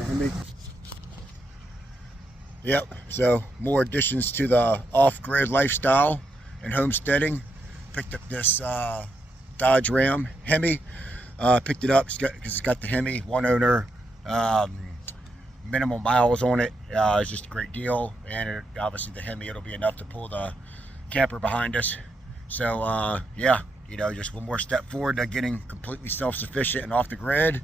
of Hemi. Yep, so more additions to the off-grid lifestyle and homesteading. Picked up this Dodge Ram Hemi. Picked it up because it's got the Hemi, one owner, minimal miles on it. It's just a great deal, and obviously the Hemi, it'll be enough to pull the camper behind us. So yeah, you know, just one more step forward to getting completely self-sufficient and off the grid,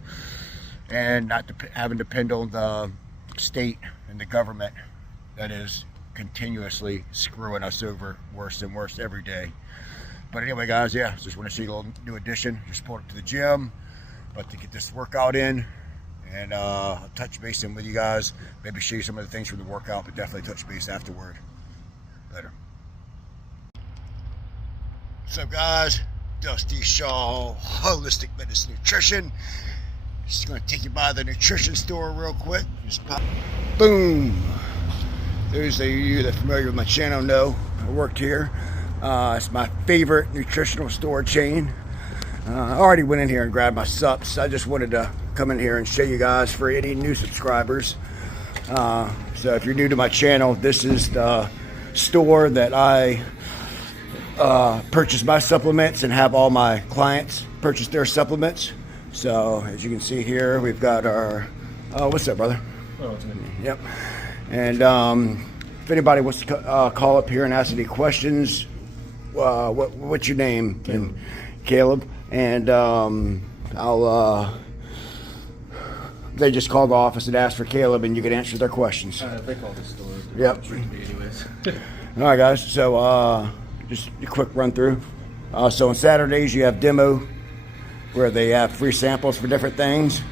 and not having to depend on the state and the government that is continuously screwing us over worse and worse every day. But anyway, guys, yeah, just want to see a little new addition. Just pulled up to the gym, but to get this workout in, and I'll touch base in with you guys. Maybe show you some of the things from the workout, but definitely touch base afterward. Later. What's up, guys? Dusty Shaw, Holistic Medicine Nutrition. Just gonna take you by the nutrition store real quick. Just pop. Boom. Those of you that are familiar with my channel know I worked here. It's my favorite nutritional store chain. I already went in here and grabbed my sups. I just wanted to come in here and show you guys for any new subscribers. So if you're new to my channel, this is the store that I purchase my supplements and have all my clients purchase their supplements. So as you can see here, we've got our, what's up, brother? Oh, it's good. Yep. And if anybody wants to call up here and ask any questions, what's your name? Caleb. And Caleb. And they just call the office and ask for Caleb, and you can answer their questions. They call the store. Yep. Anyways. All right, guys. So just a quick run through. So on Saturdays you have demo, where they have free samples for different things.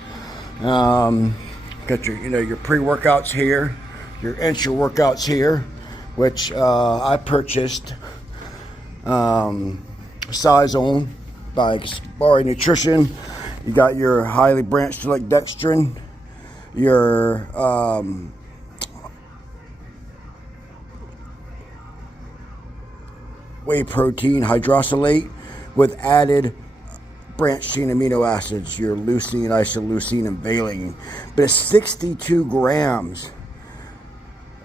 Got your, your pre-workouts here, your Intra workouts here, which I purchased size on by Bari Nutrition. You got your highly branched like dextrin, your whey protein hydrolysate with added branched chain amino acids, your leucine, isoleucine, and valine. But it's 62 grams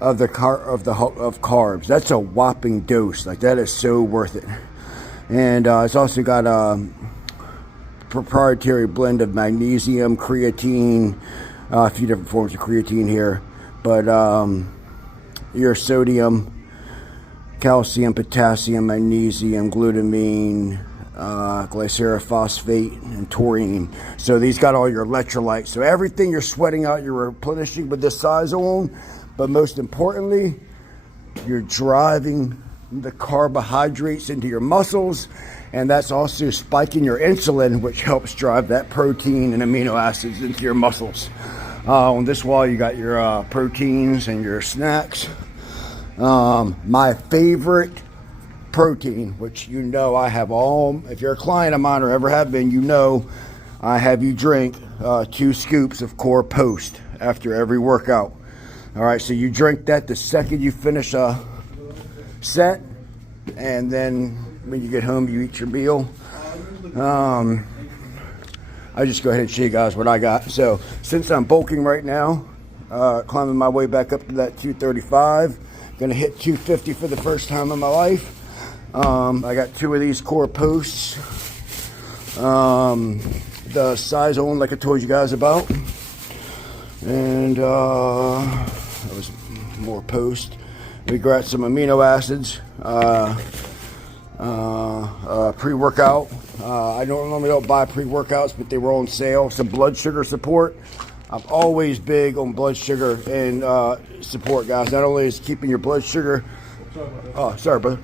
of carbs. That's a whopping dose. Like, that is so worth it. And it's also got a proprietary blend of magnesium, creatine, a few different forms of creatine here, but your sodium, calcium, potassium, magnesium, glutamine, glycerophosphate, and taurine. So these got all your electrolytes. So everything you're sweating out, you're replenishing with this size on. But most importantly, you're driving the carbohydrates into your muscles, and that's also spiking your insulin, which helps drive that protein and amino acids into your muscles. On this wall, you got your proteins and your snacks. My favorite protein, which I have all, if you're a client of mine or ever have been, I have you drink 2 scoops of Core Post after every workout. All right, so you drink that the second you finish a set, and then when you get home, you eat your meal. I just go ahead and show you guys what I got. So since I'm bulking right now, climbing my way back up to that 235, gonna hit 250 for the first time in my life. I got 2 of these Core Posts, the size on, like I told you guys about, and that was more Post. We got some amino acids, pre-workout. I normally don't buy pre-workouts, but they were on sale. Some blood sugar support. I'm always big on blood sugar and support, guys. Not only is keeping your blood sugar, oh, sorry, brother.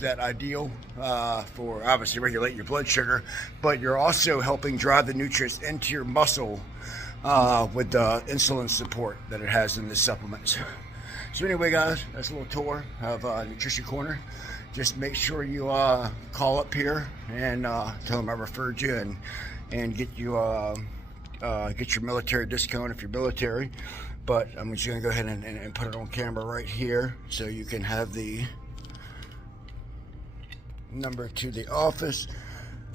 That ideal for obviously regulating your blood sugar, but you're also helping drive the nutrients into your muscle with the insulin support that it has in the supplements. So anyway, guys, that's a little tour of Nutrition Corner. Just make sure you call up here and tell them I referred you, and get you get your military discount if you're military. But I'm just gonna go ahead and put it on camera right here so you can have the number to the office.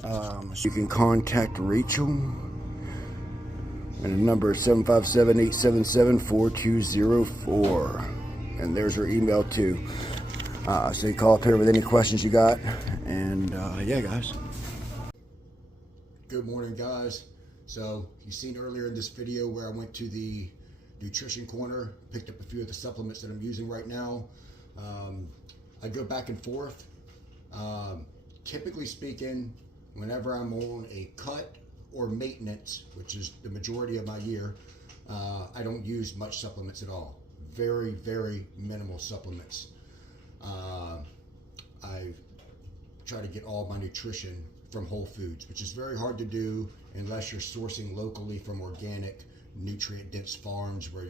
So you can contact Rachel And the number is 757-877-4204. And there's her email too. So you call up here with any questions you got. And yeah, guys. Good morning, guys. So you seen earlier in this video where I went to the nutrition corner, picked up a few of the supplements that I'm using right now. I go back and forth. Typically speaking, whenever I'm on a cut or maintenance, which is the majority of my year, I don't use much supplements at all. Very, very minimal supplements. I try to get all my nutrition from whole foods, which is very hard to do unless you're sourcing locally from organic, nutrient-dense farms where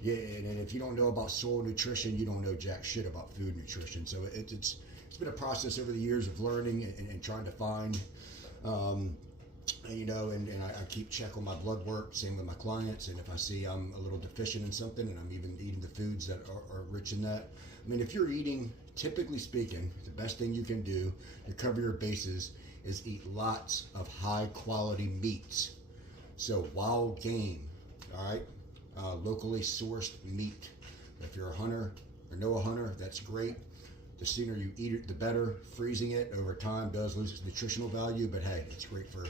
yeah, and if you don't know about soil nutrition, you don't know jack shit about food nutrition. So it's been a process over the years of learning and trying to find, and, you know, and I keep check on my blood work, same with my clients, and if I see I'm a little deficient in something, and I'm even eating the foods that are rich in that. I mean, if you're eating, typically speaking, the best thing you can do to cover your bases is eat lots of high quality meats. So wild game, all right? Locally sourced meat. If you're a hunter or know a hunter, that's great. The sooner you eat it, the better. Freezing it over time does lose its nutritional value, but hey, it's great for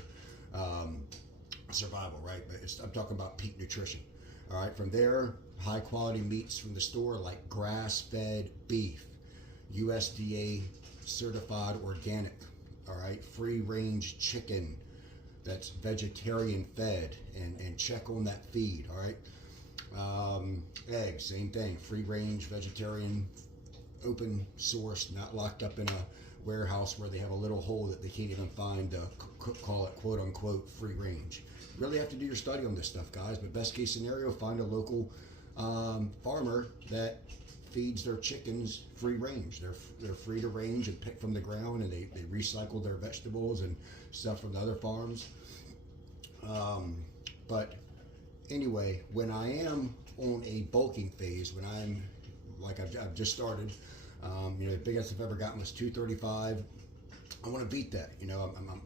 survival, right? But I'm talking about peak nutrition. All right, from there, high quality meats from the store like grass-fed beef, USDA certified organic, all right, free-range chicken that's vegetarian fed, and check on that feed, all right. Eggs, same thing, free-range, vegetarian, open source, not locked up in a warehouse where they have a little hole that they can't even find to call it quote unquote free range. You really have to do your study on this stuff, guys, but best case scenario, find a local farmer that feeds their chickens free range. They're free to range and pick from the ground, and they recycle their vegetables and stuff from the other farms. But anyway, when I am on a bulking phase, when I'm like I've just started, you know, the biggest I've ever gotten was 235. I want to beat that. You know, I'm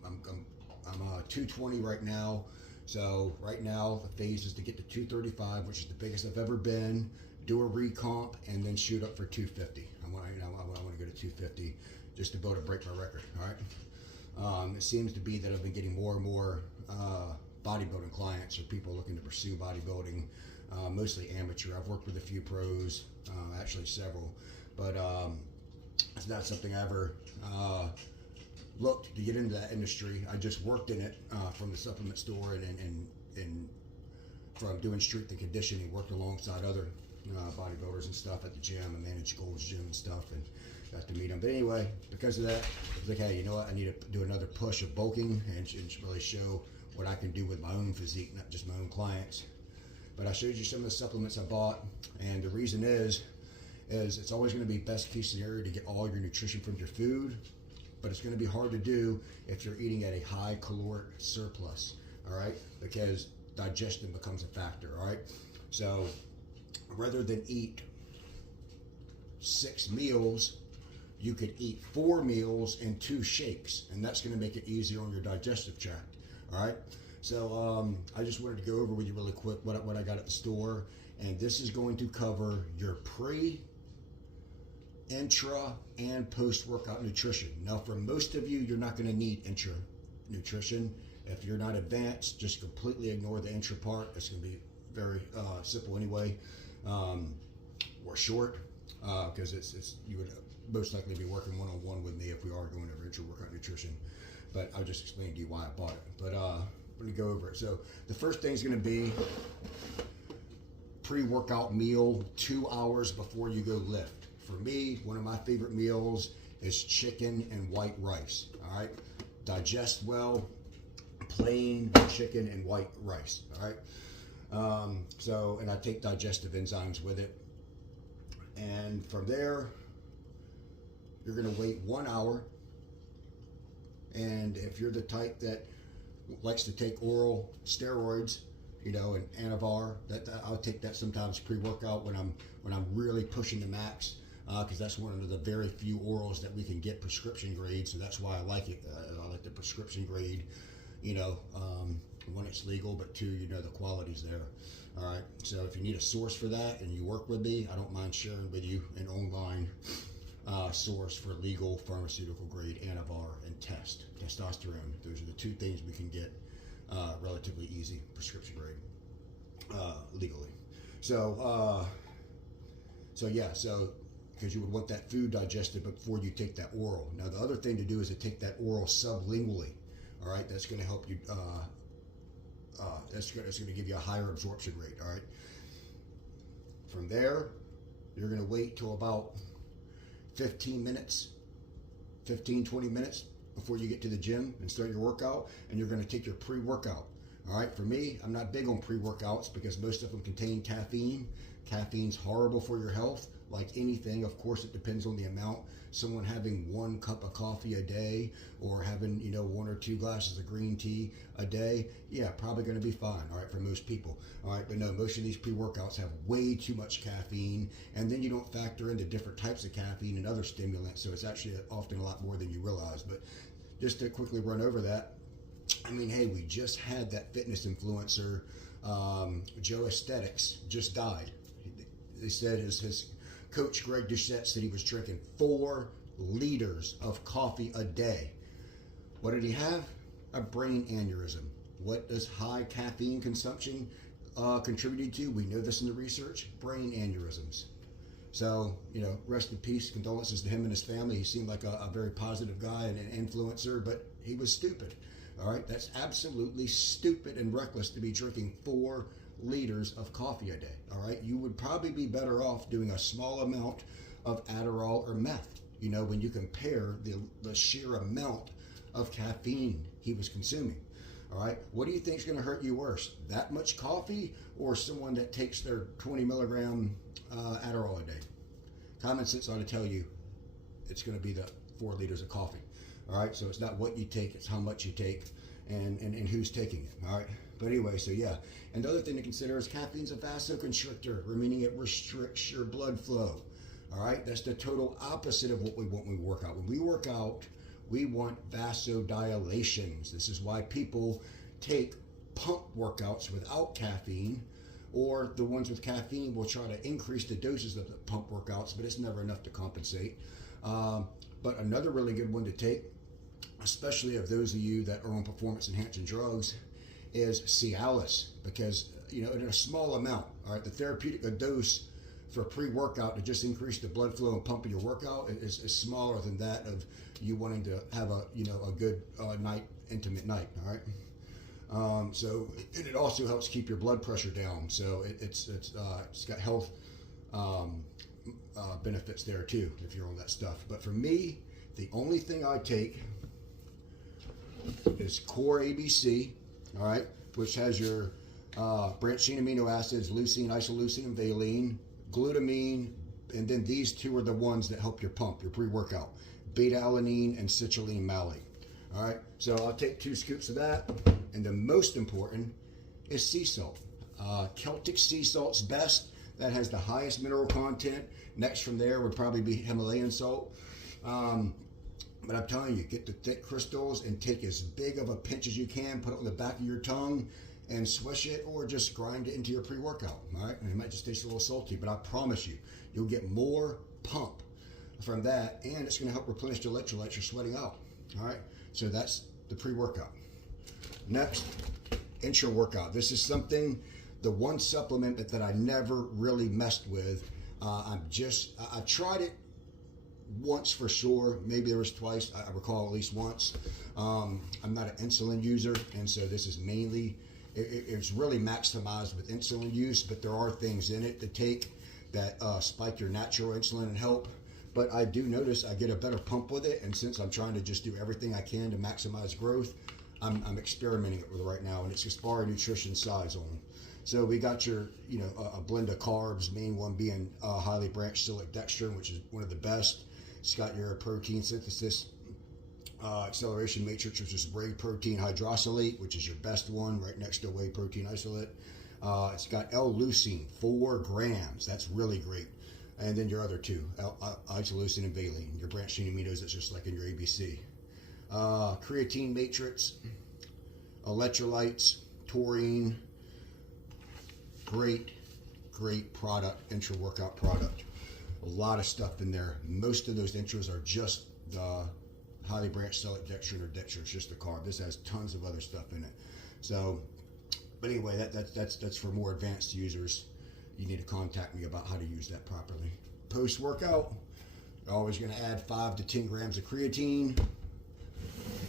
220 right now. So right now the phase is to get to 235, which is the biggest I've ever been. Do a recomp and then shoot up for 250. I want to go to 250 just to break my record. All right. It seems to be that I've been getting more and more bodybuilding clients or people looking to pursue bodybuilding, mostly amateur. I've worked with a few pros, actually several, but it's not something I ever looked to get into that industry. I just worked in it from the supplement store and from doing strength and conditioning, worked alongside other bodybuilders and stuff at the gym and managed Gold's Gym and stuff, and got to meet them. But anyway, because of that, I was like, hey, you know what? I need to do another push of bulking and really show what I can do with my own physique, not just my own clients. But I showed you some of the supplements I bought, and the reason is it's always going to be best case scenario to get all your nutrition from your food, but it's going to be hard to do if you're eating at a high caloric surplus, all right? Because digestion becomes a factor, all right? So rather than eat 6 meals, you could eat 4 meals and 2 shakes, and that's going to make it easier on your digestive tract, all right? So I just wanted to go over with you really quick what I got at the store, and this is going to cover your pre, intra, and post-workout nutrition. Now, for most of you, you're not going to need intra nutrition. If you're not advanced, just completely ignore the intra part. It's going to be very simple anyway, or short, because you would most likely be working one-on-one with me if we are going over intra-workout nutrition. But I'll just explain to you why I bought it. But I'm going to go over it. So the first thing is going to be pre-workout meal 2 hours before you go lift. For me, one of my favorite meals is chicken and white rice. All right, digest well, plain chicken and white rice. All right, and I take digestive enzymes with it. And from there, you're going to wait 1 hour. And if you're the type that likes to take oral steroids, you know, and Anavar, I'll take that sometimes pre-workout when I'm really pushing the max, because that's one of the very few orals that we can get prescription grade. So that's why I like it. I like the prescription grade One, it's legal, but two, the quality's there. All right. So if you need a source for that and you work with me, I don't mind sharing with you an online source for legal pharmaceutical grade Anavar and testosterone. Those are the two things we can get relatively easy prescription grade legally. So because you would want that food digested before you take that oral. Now the other thing to do is to take that oral sublingually. All right, that's going to help you. That's going to give you a higher absorption rate. All right. From there, you're going to wait till about 20 minutes before you get to the gym and start your workout, and you're going to take your pre-workout. All right, for me, I'm not big on pre-workouts because most of them contain caffeine. Caffeine's horrible for your health. Like anything, of course, it depends on the amount. Someone having 1 cup of coffee a day or having, 1 or 2 glasses of green tea a day, yeah, probably going to be fine, all right, for most people. All right, but no, most of these pre-workouts have way too much caffeine, and then you don't factor into different types of caffeine and other stimulants, so it's actually often a lot more than you realize. But just to quickly run over that, I mean, hey, we just had that fitness influencer, Joe Aesthetics, just died. They said his coach, Greg Doucette, said he was drinking 4 liters of coffee a day. What did he have? A brain aneurysm. What does high caffeine consumption contribute to? We know this in the research, brain aneurysms. So, rest in peace, condolences to him and his family. He seemed like a very positive guy and an influencer, but he was stupid. All right, that's absolutely stupid and reckless to be drinking 4 liters of coffee a day. All right, you would probably be better off doing a small amount of Adderall or meth, when you compare the sheer amount of caffeine he was consuming. All right, what do you think is going to hurt you worse? That much coffee or someone that takes their 20 milligram Adderall a day? Common sense ought to tell you it's going to be the 4 liters of coffee. All right, so it's not what you take, it's how much you take and who's taking it. All right, but anyway, so yeah. And the other thing to consider is caffeine's a vasoconstrictor, meaning it restricts your blood flow. All right, that's the total opposite of what we want when we work out. When we work out, we want vasodilations. This is why people take pump workouts without caffeine, or the ones with caffeine will try to increase the doses of the pump workouts, but it's never enough to compensate. But another really good one to take, especially of those of you that are on performance enhancing drugs, is Cialis, because in a small amount. All right, the therapeutic dose for pre-workout to just increase the blood flow and pump in your workout is smaller than that of you wanting to have a good intimate night. All right. So it also helps keep your blood pressure down. So it's got health benefits there too if you're on that stuff. But for me, the only thing I take is Core ABC, all right, which has your branched chain amino acids, leucine, isoleucine, and valine, glutamine, and then these 2 are the ones that help your pump, your pre-workout, beta-alanine and citrulline malate. All right, so I'll take 2 scoops of that, and the most important is sea salt. Celtic sea salt's best. That has the highest mineral content. Next from there would probably be Himalayan salt. But I'm telling you, get the thick crystals and take as big of a pinch as you can, put it on the back of your tongue and swish it, or just grind it into your pre-workout. All right, and it might just taste a little salty, but I promise you, you'll get more pump from that, and it's going to help replenish the electrolytes you're sweating out. All right, so that's the pre-workout. Next, intra workout. This is something, the one supplement that I never really messed with. I tried it once for sure, maybe there was twice, I recall at least once. I'm not an insulin user, and so this is mainly, it's really maximized with insulin use, but there are things in it to take that spike your natural insulin and help. But I do notice I get a better pump with it, and since I'm trying to just do everything I can to maximize growth, I'm experimenting it with it right now, and it's Aspire Nutrition size on. So we got your, a blend of carbs, main one being highly branched psyllic dextrin, which is one of the best. It's got your protein synthesis acceleration matrix, which is whey protein hydrolysate, which is your best one, right next to whey protein isolate. It's got L-leucine, 4 grams. That's really great. And then your other 2, isoleucine and valine, your branched chain aminos. That's just like in your ABC. Creatine matrix, electrolytes, taurine. Great product, intra workout product. A lot of stuff in there. Most of those intras are just the highly branched cell dextrin or dextrin. It's just the carb. This has tons of other stuff in it. So, but anyway, that's for more advanced users. You need to contact me about how to use that properly. Post workout, always going to add 5 to 10 grams of creatine.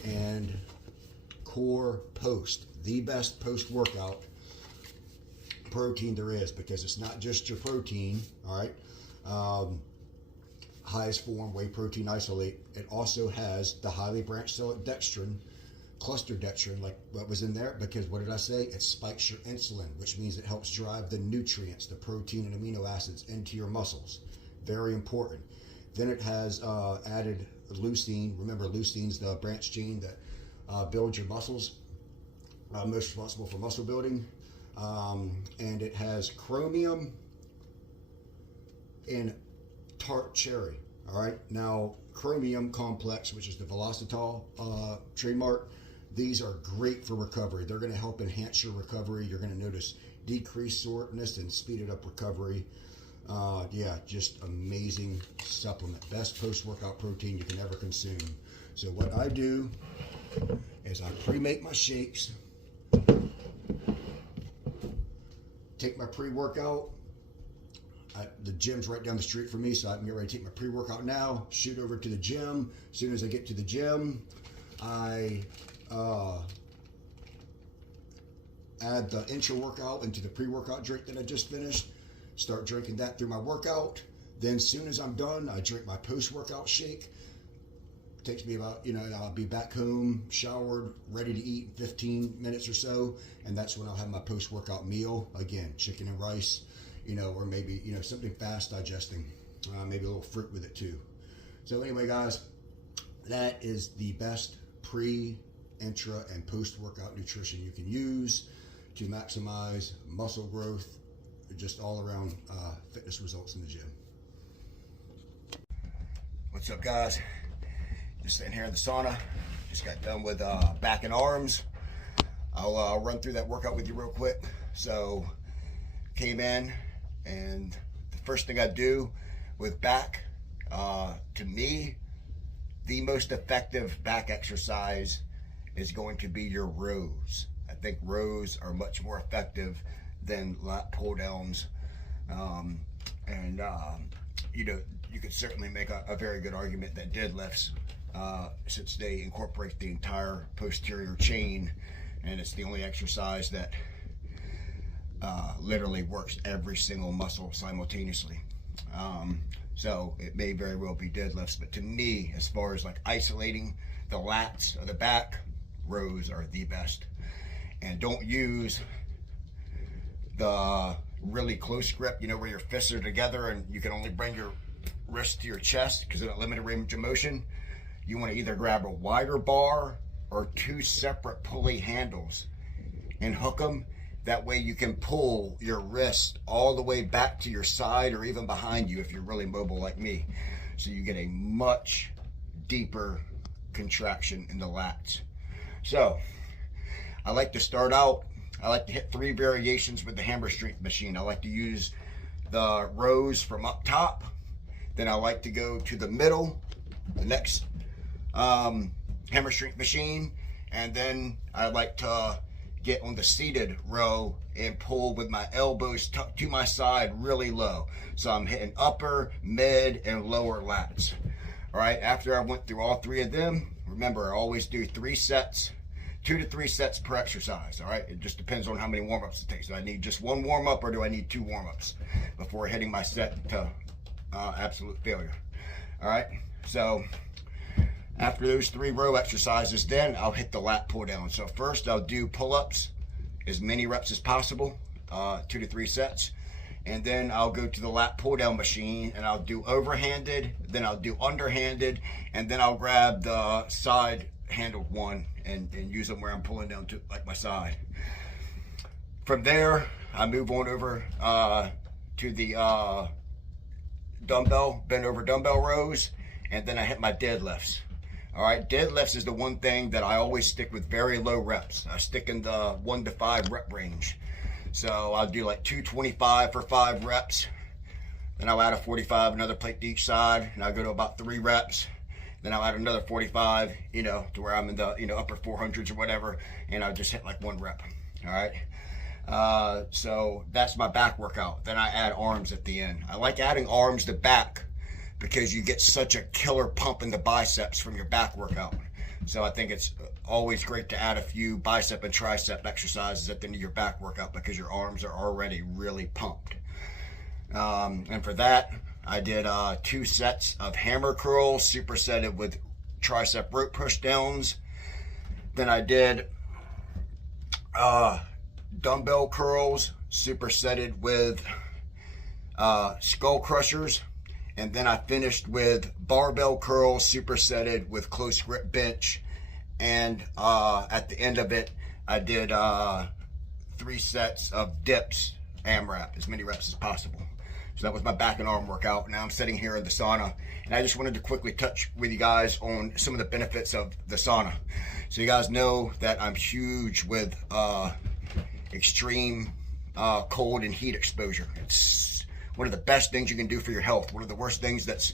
And core post, the best post workout protein there is, because it's not just your protein. All right, highest form whey protein isolate. It also has the highly branched cell dextrin, cluster dextrin, like what was in there, because what did I say? It spikes your insulin, which means it helps drive the nutrients, the protein and amino acids into your muscles. Very important. Then it has added leucine. Remember, leucine's the branch gene that builds your muscles, most responsible for muscle building. And it has chromium and tart cherry. All right, now chromium complex, which is the Velocitol trademark, these are great for recovery. They're going to help enhance your recovery. You're going to notice decreased soreness and speeded up recovery. Yeah, just amazing supplement. Best post-workout protein you can ever consume. So what I do is I pre-make my shakes, take my pre-workout. The gym's right down the street from me, so I can get ready to take my pre-workout now, shoot over to the gym. As soon as I get to the gym, I add the intra workout into the pre-workout drink that I just finished. Start drinking that through my workout. Then as soon as I'm done, I drink my post-workout shake. Takes me about, I'll be back home, showered, ready to eat in 15 minutes or so. And that's when I'll have my post-workout meal. Again, chicken and rice, or maybe, something fast digesting. Maybe a little fruit with it too. So anyway, guys, that is the best pre, intra, and post-workout nutrition you can use to maximize muscle growth, just all around fitness results in the gym. What's up, guys? Just sitting here in the sauna. Just got done with back and arms. I'll run through that workout with you real quick. So came in, and the first thing I do with back, to me, the most effective back exercise is going to be your rows. I think rows are much more effective than lat pull downs. You could certainly make a very good argument that deadlifts, since they incorporate the entire posterior chain, and it's the only exercise that literally works every single muscle simultaneously. So it may very well be deadlifts, but to me, as far as like isolating the lats of the back, rows are the best. And don't use the really close grip, where your fists are together and you can only bring your wrist to your chest because of that limited range of motion. You want to either grab a wider bar or 2 separate pulley handles and hook them. That way you can pull your wrist all the way back to your side or even behind you if you're really mobile like me. So you get a much deeper contraction in the lats. So I like to start out, I like to hit 3 variations with the hammer strength machine. I like to use the rows from up top. Then I like to go to the middle, the next hammer strength machine. And then I like to get on the seated row and pull with my elbows tucked to my side really low. So I'm hitting upper, mid, and lower lats. All right, after I went through all 3 of them, remember, I always do 3 sets, 2 to 3 sets per exercise. All right, it just depends on how many warm-ups it takes. Do I need just 1 warm-up or do I need 2 warm-ups before hitting my set to absolute failure? All right, so after those 3 row exercises, then I'll hit the lat pull down. So first I'll do pull-ups, as many reps as possible, 2 to 3 sets. And then I'll go to the lat pull down machine and I'll do overhanded, then I'll do underhanded, and then I'll grab the side handled one and use them where I'm pulling down to like my side. From there, I move on over to the dumbbell, bend over dumbbell rows, and then I hit my deadlifts. All right, deadlifts is the one thing that I always stick with very low reps. I stick in the 1 to 5 rep range. So I'll do like 225 for 5 reps. Then I'll add a 45, another plate to each side, and I'll go to about 3 reps. Then I'll add another 45, you know, to where I'm in the, you know, upper 400s or whatever, and I'll just hit like 1 rep. All right. So that's my back workout. Then I add arms at the end. I like adding arms to back because you get such a killer pump in the biceps from your back workout. So I think it's always great to add a few bicep and tricep exercises at the end of your back workout because your arms are already really pumped. And for that, I did 2 sets of hammer curls, supersetted with tricep rope push downs. Then I did dumbbell curls, supersetted with skull crushers. And then I finished with barbell curls, supersetted with close grip bench. And at the end of it, I did 3 sets of dips, AMRAP, as many reps as possible. So that was my back and arm workout. Now I'm sitting here in the sauna, and I just wanted to quickly touch with you guys on some of the benefits of the sauna. So you guys know that I'm huge with extreme cold and heat exposure. It's one of the best things you can do for your health. One of the worst things that's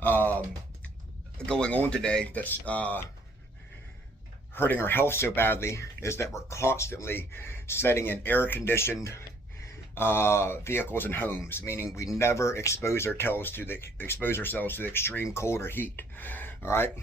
going on today that's hurting our health so badly is that we're constantly setting in air-conditioned vehicles and homes, meaning we never expose ourselves to the extreme cold or heat. All right,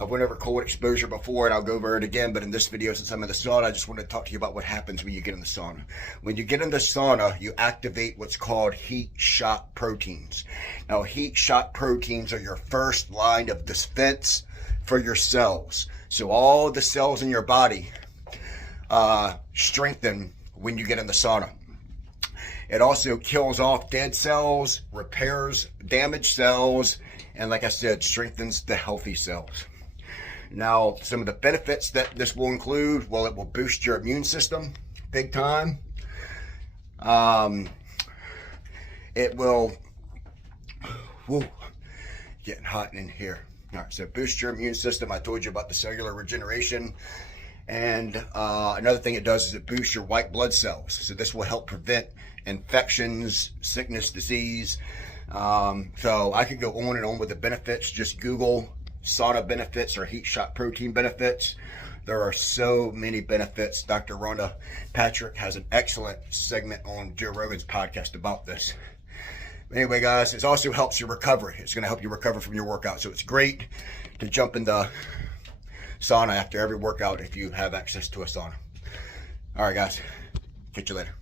I've went over cold exposure before, and I'll go over it again, but in this video, since I'm in the sauna, I just want to talk to you about what happens when you get in the sauna. When you get in the sauna, you activate what's called heat shock proteins. Now, heat shock proteins are your first line of defense for your cells. So all the cells in your body strengthen when you get in the sauna. It also kills off dead cells, repairs damaged cells, and like I said, strengthens the healthy cells. Now, some of the benefits that this will include, well, it will boost your immune system big time. It will, getting hot in here. All right, so boost your immune system. I told you about the cellular regeneration. And another thing it does is it boosts your white blood cells. So this will help prevent infections, sickness, disease. So I could go on and on with the benefits. Just Google sauna benefits or heat shock protein benefits. There are so many benefits. Dr. Rhonda Patrick has an excellent segment on Joe Rogan's podcast about this. Anyway, guys, it also helps your recovery. It's going to help you recover from your workout. So it's great to jump in the sauna after every workout if you have access to a sauna. All right, guys. Catch you later.